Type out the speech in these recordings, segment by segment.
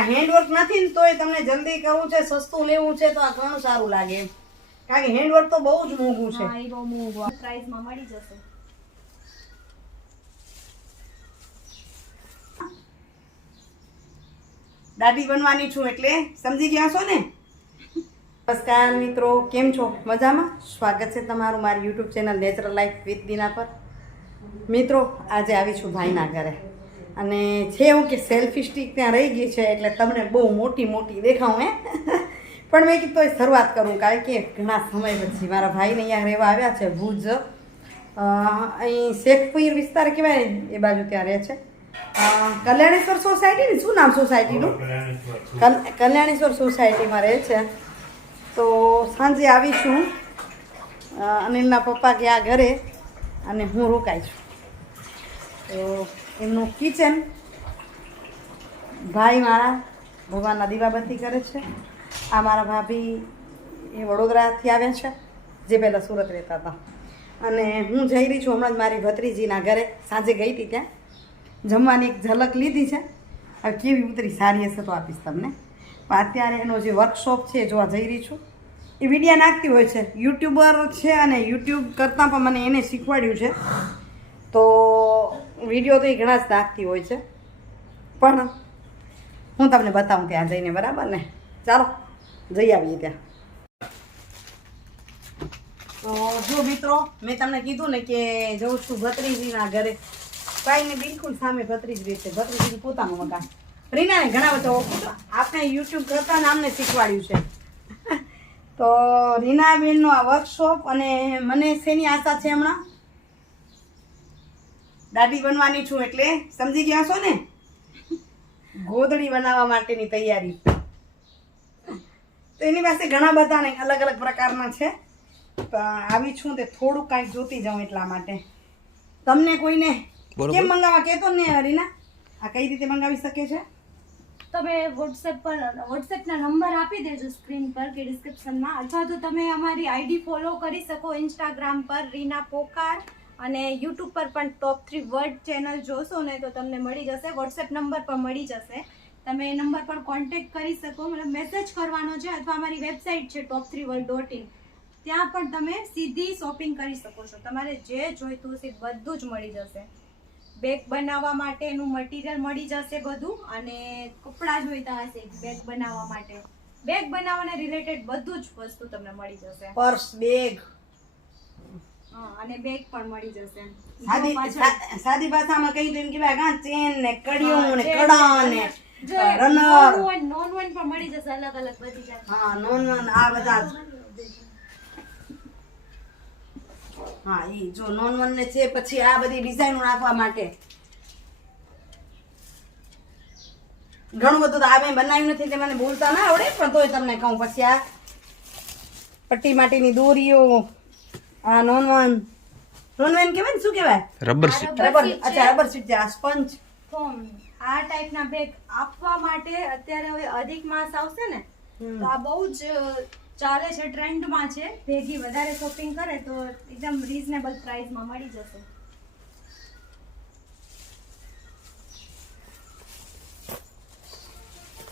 Handwork નથી ને તોય તમને જલ્દી કરવું છે, સસ્તું લેવું છે તો આ ઘણું સારું લાગે એમ. કારણ કે હેન્ડવર્ક તો બહુ જ મોંઘું છે. હા, એ બહુ મોંઘું પ્રાઇસમાં મળી જશે. દાદી બનવાની છું એટલે સમજી ગયા છો ને. નમસ્કાર મિત્રો, કેમ છો? મજામાં? સ્વાગત છે તમારું મારી YouTube channel natural life with Dina પર. મિત્રો, આજે આવી છું ભાઈના ઘરે અને છે એવું કે સેલ્ફી સ્ટિક ત્યાં રહી ગઈ છે એટલે તમને બહુ મોટી મોટી દેખાઉં હે. પણ મેં કીધું તોય શરૂઆત કરું કારણ કે ઘણા સમય પછી મારા ભાઈને અહીંયા રહેવા આવ્યા છે ભુજ. અહીં શેખપીર વિસ્તાર કહેવાય એ બાજુ ત્યાં રહે છે. કલ્યાણેશ્વર સોસાયટી ને શું નામ સોસાયટીનું? કલ્યાણેશ્વર સોસાયટીમાં રહે છે. તો સાંજે આવી છું, અનિલના પપ્પા ગયા ઘરે અને હું રોકાઈ છું. તો એમનું કિચન ભાઈ મારા ભગવાનના દીવાબત્તી કરે છે. આ મારા ભાભી એ વડોદરાથી આવ્યા છે, જે પહેલાં સુરત રહેતા હતા. અને હું જઈ રહી છું હમણાં જ મારી ભત્રીજીના ઘરે. સાંજે ગઈ હતી ત્યાં જમવાની એક ઝલક લીધી છે. હવે કેવી ઉતરી સારી હશે તો આપીશ તમને. પણ અત્યારે એનો જે વર્કશોપ છે એ જોવા જઈ રહી છું. એ વિડીયો નાખતી હોય છે, યુટ્યુબર છે અને યુટ્યુબ કરતાં પણ મને એને શીખવાડ્યું છે. તો વિડીયો તો એ ઘણા જ નાખતી હોય છે, પણ હું તમને બતાવું ત્યાં જઈને, બરાબર ને? ચાલો જઈ આવીએ ત્યાં. તો જો મિત્રો, મેં તમને કીધું ને કે જઉં છું ભત્રીજીના ઘરે. ભાઈને બિલકુલ સામે ભત્રીજ રહે છે, ભત્રીજીનું પોતાનું મકાન. રીનાને ઘણા બધા આપણે યુટ્યુબ કરતા ને અમને શીખવાડ્યું છે. તો રીનાબેનનો આ વર્કશોપ અને મને શેની આશા છે હમણાં? દાદી બનવાની છું એટલે સમજી ગયા છો ને, ગોદડી બનાવવા માટેની તૈયારી. તો એની પાસે ઘણા બધા ને અલગ અલગ પ્રકારના છે. આવી છું તે થોડું કાંઈક જોતી જાઉં એટલા માટે. તમને કોઈને કેમ મંગાવવા કહેતો ને રીના? આ કઈ રીતે મંગાવી શકે છે? તમે વોટ્સએપના નંબર આપી દેજો સ્ક્રીન પર કે ડિસ્ક્રિપ્શનમાં, અથવા તો તમે અમારી આઈડી ફોલો કરી શકો ઇન્સ્ટાગ્રામ પર રીના પોકાર, અને યુટ્યુબ પર પણ ટોપ 3 વર્ડ ચેનલ જોશો ને તો તમને મળી જશે. વોટ્સએપ નંબર પણ મળી જશે, તમે એ નંબર પર કોન્ટેક્ટ કરી શકો, મતલબ મેસેજ કરવાનો છે. અથવા અમારી વેબસાઇટ છે top3world.in, ત્યાં પણ તમે સીધી શોપિંગ કરી શકો છો. તમારે જે જોઈતું હશે બધું જ મળી જશે. બેગ બનાવવા માટેનું મટીરિયલ મળી જશે બધું, અને કપડાં જોઈતા હશે બેગ બનાવવા માટે, બેગ બનાવવાને રિલેટેડ બધું જ વસ્તુ તમને મળી જશે. પર્સ, બેગ, અને બેગ પણ મળી જશે. સાદી ભાષામાં કહી દઉં એમ કહેવાય કે ચેન ને કડીઓ ને કડા ને રનર, નોન વન પણ મળી જશે, અલગ અલગ બધી જાત. હા, નોન વન આ બધા. હા, ઈ જો નોન વન ને છે. પછી આ બધી ડિઝાઇન નાખવા માટે ઘણું બધું. તો આ મેં બનાવ્યું નથી એટલે મને બોલતા ના આવડે, પણ તોય તમને કહું. પછી આ પટ્ટી માટેની દોરીઓ, આ નોન વન કહેવાય ને, શું કહેવાય? Rubber sheet. અચ્છા, રબર શીટ છે. આ સ્પંજ ફોમ, આ ટાઈપના બેગ આપવા માટે અત્યારે હવે અધિક માસ આવશે ને, તો આ બહુ જ ચાલે છે, ટ્રેન્ડમાં છે. ભેગી વધારે શોપિંગ કરે તો એકદમ રીઝનેબલ પ્રાઇસમાં મળી જશે.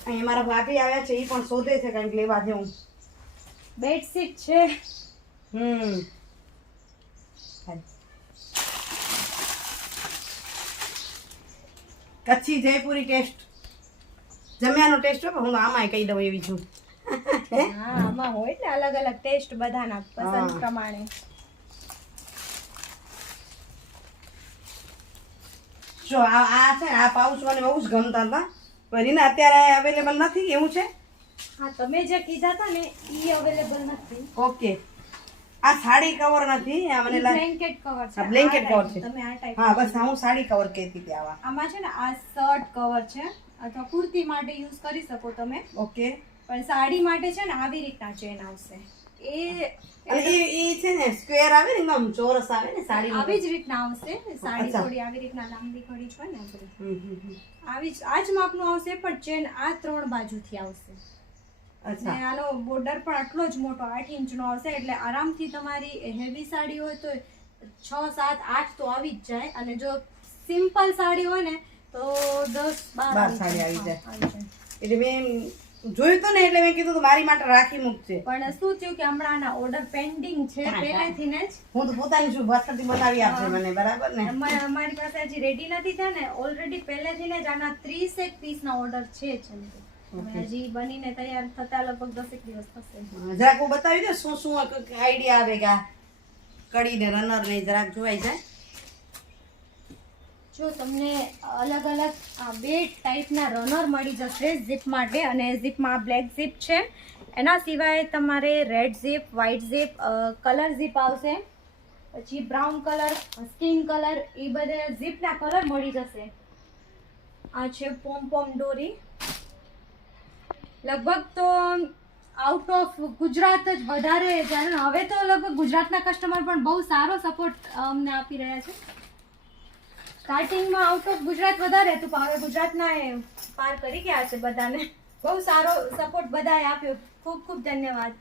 અહીં મારા ભાભી આવ્યા છે, એ પણ શોધે છે કંઈક લેવા જેવું. બેડશીટ છે. કચ્છી જયપુરી ટેસ્ટ, જમ્યાનો ટેસ્ટ હોય. હું આમાંય કહી દઉં એવી છું. હા, આમાં હોય ને અલગ અલગ ટેસ્ટ બધાના પસંદ પ્રમાણે. જો આ છે, આ પાઉચ મને બહુ જ ગમતા હતા, પણ એના અત્યારે અવેલેબલ નથી, એવું છે? હા, તમે જે કીધા હતા ને ઈ અવેલેબલ નથી. ઓકે. આ સાડી કવર નથી, આ મને બ્લેન્કેટ કવર છે. બ્લેન્કેટ કવર છે. તમે આ ટાઈપ. હા, બસ હું સાડી કવર કહેતી હતી. આમાં છે ને આ શર્ટ કવર છે, અથવા કુર્તી માટે યુઝ કરી શકો તમે. ઓકે. પણ સાડી માટે છે ને આવી રીતના ચેન આવશે. એ છે ને સ્ક્વેર આવે ને, એકદમ ચોરસ આવે ને સાડી, આવી જ રીતના આવશે. સાડી થોડી આવી રીતના લાંબી ઘડી છે ને, આવી આ જ માપનું આવશે, પણ ચેન આ 3 બાજુથી આવશે. અચ્છા. અને આનો બોર્ડર પણ આટલો જ મોટો 8 ઇંચનો આવશે, એટલે આરામથી તમારી હેવી સાડી હોય તો 6, 7, 8 તો આવી જ જાય. અને જો સિમ્પલ સાડી હોય ને તો 10-12 12 સાડી આવી જાય. આવી જાય. એટલે મેં જોયું તો ને એટલે મેં કીધું તું મારી માટે રાખી મૂકજે. પણ શું થયું કે હમણાં આના ઓર્ડર પેન્ડિંગ છે પહેલેથી ને જ. હું તો પોતાની શું ભાસ્કરથી બનાવી આપશે મને, બરાબર ને? અમારી પાસે હજી રેડી નથી થયા ને, ઓલરેડી પહેલેથી ને જ આના 30 પીસના ઓર્ડર છે જ એમ તો. હવે હજી બનીને તૈયાર થતા લગભગ 10 દિવસ થશે. જરાક હું બતાવી દે શું શું આઈડિયા આવે કે આ કડી ને રનર ને જરાક જોવાઈ જાય. જો તમને અલગ અલગ બે ટાઈપના રનર મળી જશે ઝીપ માટે, અને ઝીપમાં બ્લેક ઝીપ છે, એના સિવાય તમારે red zip, white zip, colour zip આવશે, પછી બ્રાઉન કલર, સ્કિન કલર, એ બધે ઝીપના કલર મળી જશે. આ છે પોમ પોમ ડોરી. લગભગ તો આઉટ ઓફ ગુજરાત જ વધારે જાણે, હવે તો લગભગ ગુજરાતના કસ્ટમર પણ બહુ સારો સપોર્ટ અમને આપી રહ્યા છે. સ્ટાર્ટિંગમાં આઉટ ઓફ ગુજરાત વધારે હતું, પણ હવે ગુજરાતના એ પાર કરી ગયા છે બધાને. બહુ સારો સપોર્ટ બધાએ આપ્યો, ખૂબ ખૂબ ધન્યવાદ.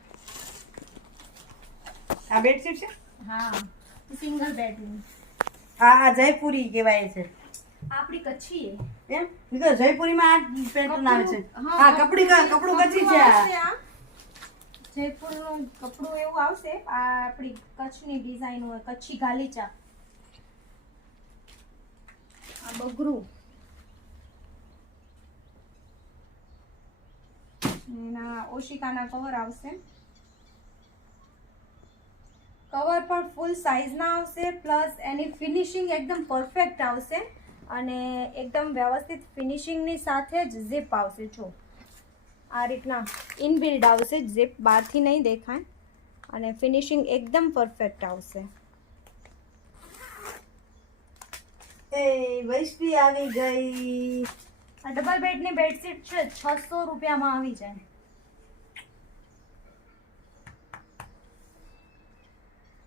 આ બેડશીટ છે? હા, સિંગલ બેડની. આ જયપુરી કહેવાય છે. આપણી કચ્છી એમ નીકળ જયપુરીમાં આ પેટર્ન આવે છે. હા, કપડું કચ્છી છે. આ જયપુરનું કપડું એવું આવશે. આ આપણી કચ્છની ડિઝાઇન હોય, કચ્છી ગાલીચા. આ બગરું, એના ઓશિકાના કવર આવશે. કવર પણ ફૂલ સાઇઝના આવશે, પ્લસ એની ફિનિશિંગ એકદમ પરફેક્ટ આવશે, અને એકદમ વ્યવસ્થિત ફિનિશિંગની સાથે જ ઝીપ આવશે. જો આ રીતના ઇનબિલ્ડ આવશે, ઝીપ બહારથી નહીં દેખાય, અને ફિનિશિંગ એકદમ પરફેક્ટ આવશે. એ વૈષ્ણવી આવી ગઈ. આ ડબલ બેડની બેડશીટ છે, 600 રૂપિયામાં આવી જાય.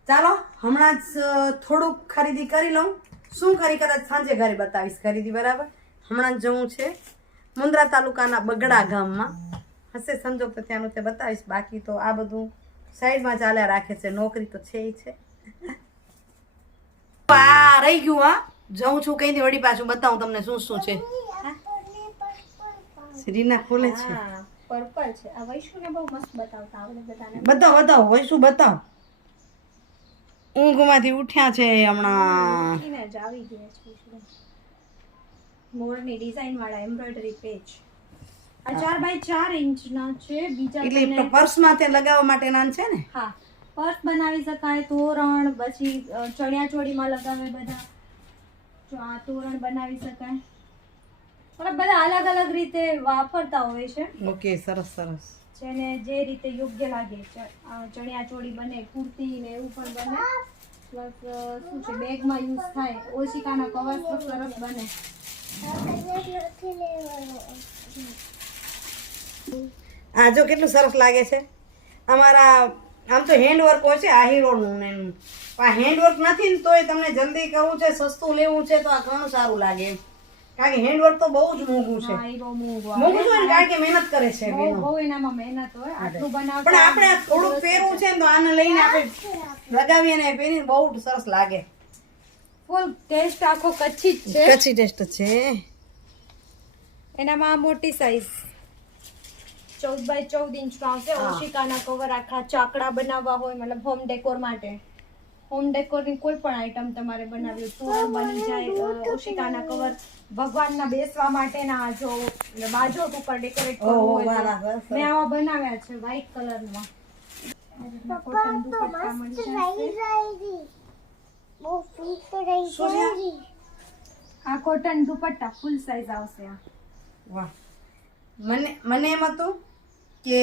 ચાલો હમણાં જ થોડુંક ખરીદી કરી લઉં. શું કરી કદાચ સાંજે ઘરે બતાવીશ ખરીદી, બરાબર? હમણાં જ જવું છે મુન્દ્રા તાલુકાના બગડા ગામમાં, હશે સંજોગ તો ત્યાંનું તે બતાવીશ. બાકી તો આ બધું સાઈડમાં ચાલ્યા રાખે છે, નોકરી તો છે ઈ છે. આ રહી ગયું. હા, જઉં છું કઈ વળી પાછું બતાવું તમને શું શું છે. રીના ખોલે છે. હા, પર્પલ છે. આ વૈશુને બહુ મસ્ત બતાવતા આવડે બધાને. બતાવો વૈશું બતાવો. ઊંઘમાંથી ઉઠ્યા છે હમણાં. ઉઠીને જ આવી ગયા છે. મોરની ડિઝાઇન વાળા એમ્બ્રોઇડરી પેજ. આ 4x4 ઇંચના છે. બીજા એટલે તમને પર્સમાં તે લગાવવા માટેના છે ને? હા, પર્સ બનાવી શકાય, તોરણ, પછી ચણિયાચોળીમાં લગાવે બધા. જો આ તોરણ બનાવી શકાય. મતલબ બધા અલગ અલગ રીતે વાપરતા હોય છે, ઓકે, સરસ સરસ. જેને જે રીતે યોગ્ય લાગે. ચણિયાચોળી બને, કુર્તી ને એવું પણ બને. પ્લસ શું છે, બેગમાં યુઝ થાય. ઓશિકાના કવર સરસ બને. આ જો કેટલું સરસ લાગે છે. અમારા આમ તો હેન્ડવર્ક હોય છે આહીરોનું ને એનું. આ હેન્ડવર્ક નથી ને તોય તમને જલ્દી કરવું છે, સસ્તું લેવું છે તો આ ઘણું સારું લાગે. કારણ કે હેન્ડવર્ક તો બહુ જ મોંઘું છે. હા, એ બહુ મોંઘું મોંઘું છે ને, કારણ કે મહેનત કરે છે બેનો. બહુ એનામાં મહેનત હોય. આટલું પણ બનાવતા આપણે આ થોડુંક પહેરવું છે ને તો આને લઈને આપણે લગાવીએ ને પહેરીને બહુ સરસ લાગે. ફૂલ ટેસ્ટ આખો કચ્છી જ છે. કચ્છી ટેસ્ટ છે. એનામાં મોટી સાઈઝ 14x14 ઇંચનો આવશે. ઓશિકાના કવર આખા ચાકડા બનાવવા હોય, મતલબ હોમ ડેકોર માટે. હોમ ડેકોરની કોઈ પણ આઈટમ તમારે બનાવી હોય, તોરણ બની જાય. ઓશિકાના કવર ભગવાનના બેસવા માટેના, જો બાજોટ ઉપર ડેકોરેટ કરવું હોય તો. મેં આવા બનાવ્યા છે વ્હાઈટ કલરમાં. કોટન દુપટ્ટા મળી જશે. આ કોટન દુપટ્ટા ફૂલ સાઈઝ આવશે. આ વાહ, મને એમ હતું કે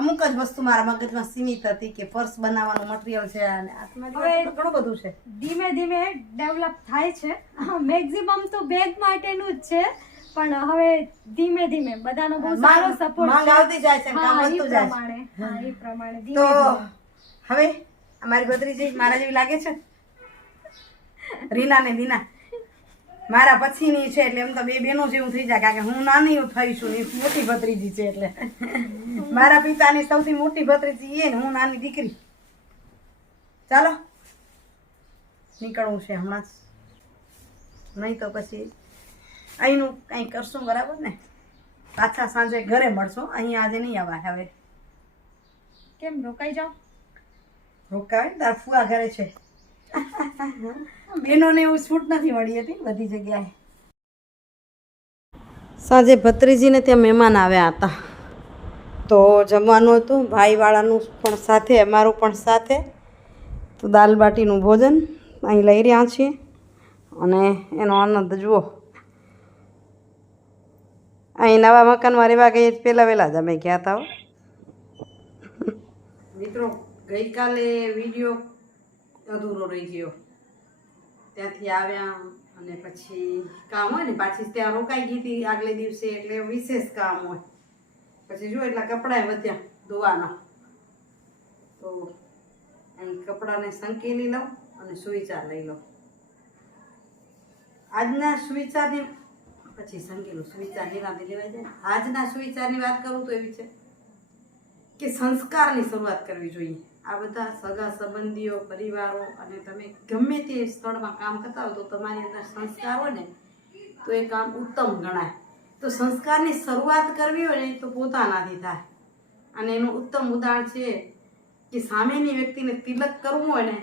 અમુક જ વસ્તુ મારા મગજમાં સીમિત હતી કે પર્સ બનાવવાનું મટીરિયલ છે, અને હવે ઘણું બધું છે. ધીમે ધીમે ડેવલપ થાય છે. મેક્સિમમ તો બેગ માટેનું જ છે, પણ હવે ધીમે ધીમે બધાનો બહુ સારો સપોર્ટ માંગ આવતી જાય છે, કામ વધતું જાય છે. એ પ્રમાણે તો ધીમે ધીમે. હવે અમારી ભત્રીજી મારા જેવી લાગે છે, રીના ને દીના મારા પછીની છે, એટલે એમ તો બે બેનો જેવું થઈ જાય. કારણ કે હું નાની થઈ છું ને મોટી ભત્રીજી છે, એટલે મારા પિતાની સૌથી મોટી ભત્રીજી એ ને હું નાની દીકરી. ચાલો નીકળવું છે હમણાં જ, નહીં તો પછી અહીંનું કંઈ કરશું બરાબર ને. પાછા સાંજે ઘરે મળશું. અહીં આજે નહીં આવા હવે. કેમ રોકાઈ જાઓ? રોકાય તાર ફુવા ઘરે છે. બેનોને એવું છૂટ નથી મળી હતી બધી જગ્યાએ. સાંજે ભત્રીજીને ત્યાં મહેમાન આવ્યા હતા તો જમવાનું હતું, ભાઈવાળાનું પણ સાથે, અમારું પણ સાથે. તો દાલ બાટીનું ભોજન અહીં લઈ રહ્યા છીએ અને એનો આનંદ જુઓ. અહીં નવા મકાનમાં રહેવા ગઈ પહેલાં વહેલા જ અમે ગયા હતા. મિત્રો ગઈકાલે વિડીયો અધૂરો રહી ગયો. ત્યાંથી આવ્યા અને પછી કામ હોય ને, પાછી ત્યાં રોકાઈ ગઈ હતી આગલે દિવસે, એટલે વિશેષ કામ હોય. પછી જો એટલા કપડાં વધ્યા ધોવાના, તો અહીં કપડાને સંકેલી લઉં અને સુવિચાર લઈ લઉં. આજના સુવિચારની પછી સંકેલું સુવિચાર નિરાંતે લેવાય જાય. આજના સુવિચારની વાત કરું તો એવી છે કે સંસ્કારની શરૂઆત કરવી જોઈએ. આ બધા સગા સંબંધીઓ, પરિવારો અને તમે ગમે તે સ્થળમાં કામ કરતા હો તો તમારી અંદર સંસ્કાર હોય ને તો એ કામ ઉત્તમ ગણાય. તો સંસ્કારની શરૂઆત કરવી હોય ને તો પોતાનાથી થાય. અને એનું ઉત્તમ ઉદાહરણ છે કે સામેની વ્યક્તિને તિલક કરવું હોય ને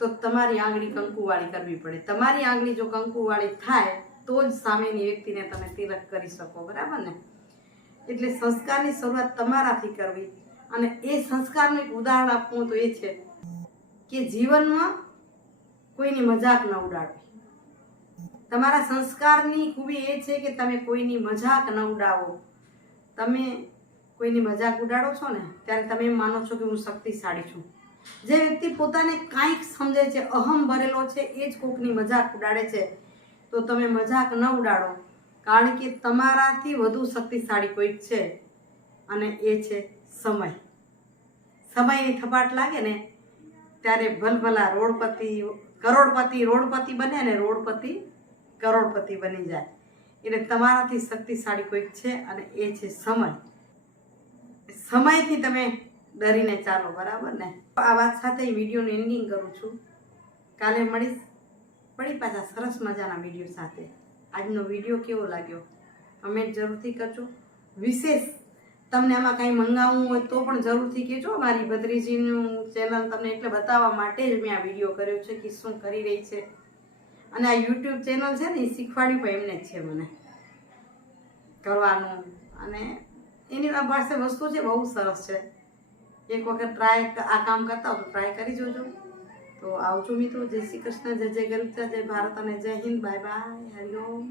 તો તમારી આંગળી કંકુવાળી કરવી પડે. તમારી આંગળી જો કંકુવાળી થાય તો જ સામેની વ્યક્તિને તમે તિલક કરી શકો, બરાબર ને. એટલે સંસ્કારની શરૂઆત તમારાથી કરવી. અને એ સંસ્કારનું એક ઉદાહરણ આપવું તો એ છે કે જીવનમાં કોઈની મજાક ન ઉડાડવી. તમારા સંસ્કારની ખૂબી એ છે કે તમે કોઈની મજાક ન ઉડાવો. તમે કોઈની મજાક ઉડાડો છો ને ત્યારે તમે એમ માનો છો કે હું શક્તિશાળી છું. જે વ્યક્તિ પોતાને કાંઈક સમજે છે, અહમ ભરેલો છે, એ જ કોકની મજાક ઉડાડે છે. તો તમે મજાક ન ઉડાડો, કારણ કે તમારાથી વધુ શક્તિશાળી કોઈક છે અને એ છે સમય. સમયની થપાટ લાગે ને ત્યારે ભલભલા કરોડપતિ રોડપતિ બને ને રોડપતિ કરોડપતિ બની જાય. એટલે તમારાથી શક્તિશાળી કોઈક છે અને એ છે સમય. સમયથી તમે ડરીને ચાલો, બરાબર ને. આ વાત સાથે વિડીયોનું એન્ડિંગ કરું છું. કાલે મળીશ વળી પાછા સરસ મજાના વિડીયો સાથે. આજનો વિડીયો કેવો લાગ્યો કમેન્ટ જરૂરથી કરજો. વિશેષ તમને આમાં કાંઈ મંગાવવું હોય તો પણ જરૂરથી કહેજો. મારી ભત્રીજીનું ચેનલ તમને એટલે બતાવવા માટે જ મેં આ વિડીયો કર્યો છે કે શું કરી રહી છે. અને આ યુટ્યુબ ચેનલ છે ને એ શીખવાડ્યું પણ એમને જ છે મને કરવાનું. અને એની પાસે વસ્તુ છે બહુ સરસ છે. એક વખત આ કામ કરતા હો તો ટ્રાય કરી જોજો. તો આવજો મિત્રો. જય શ્રી કૃષ્ણ, જય જય ગરુડ, જય ભારત અને જય હિન્દ. Bye bye, Hariom.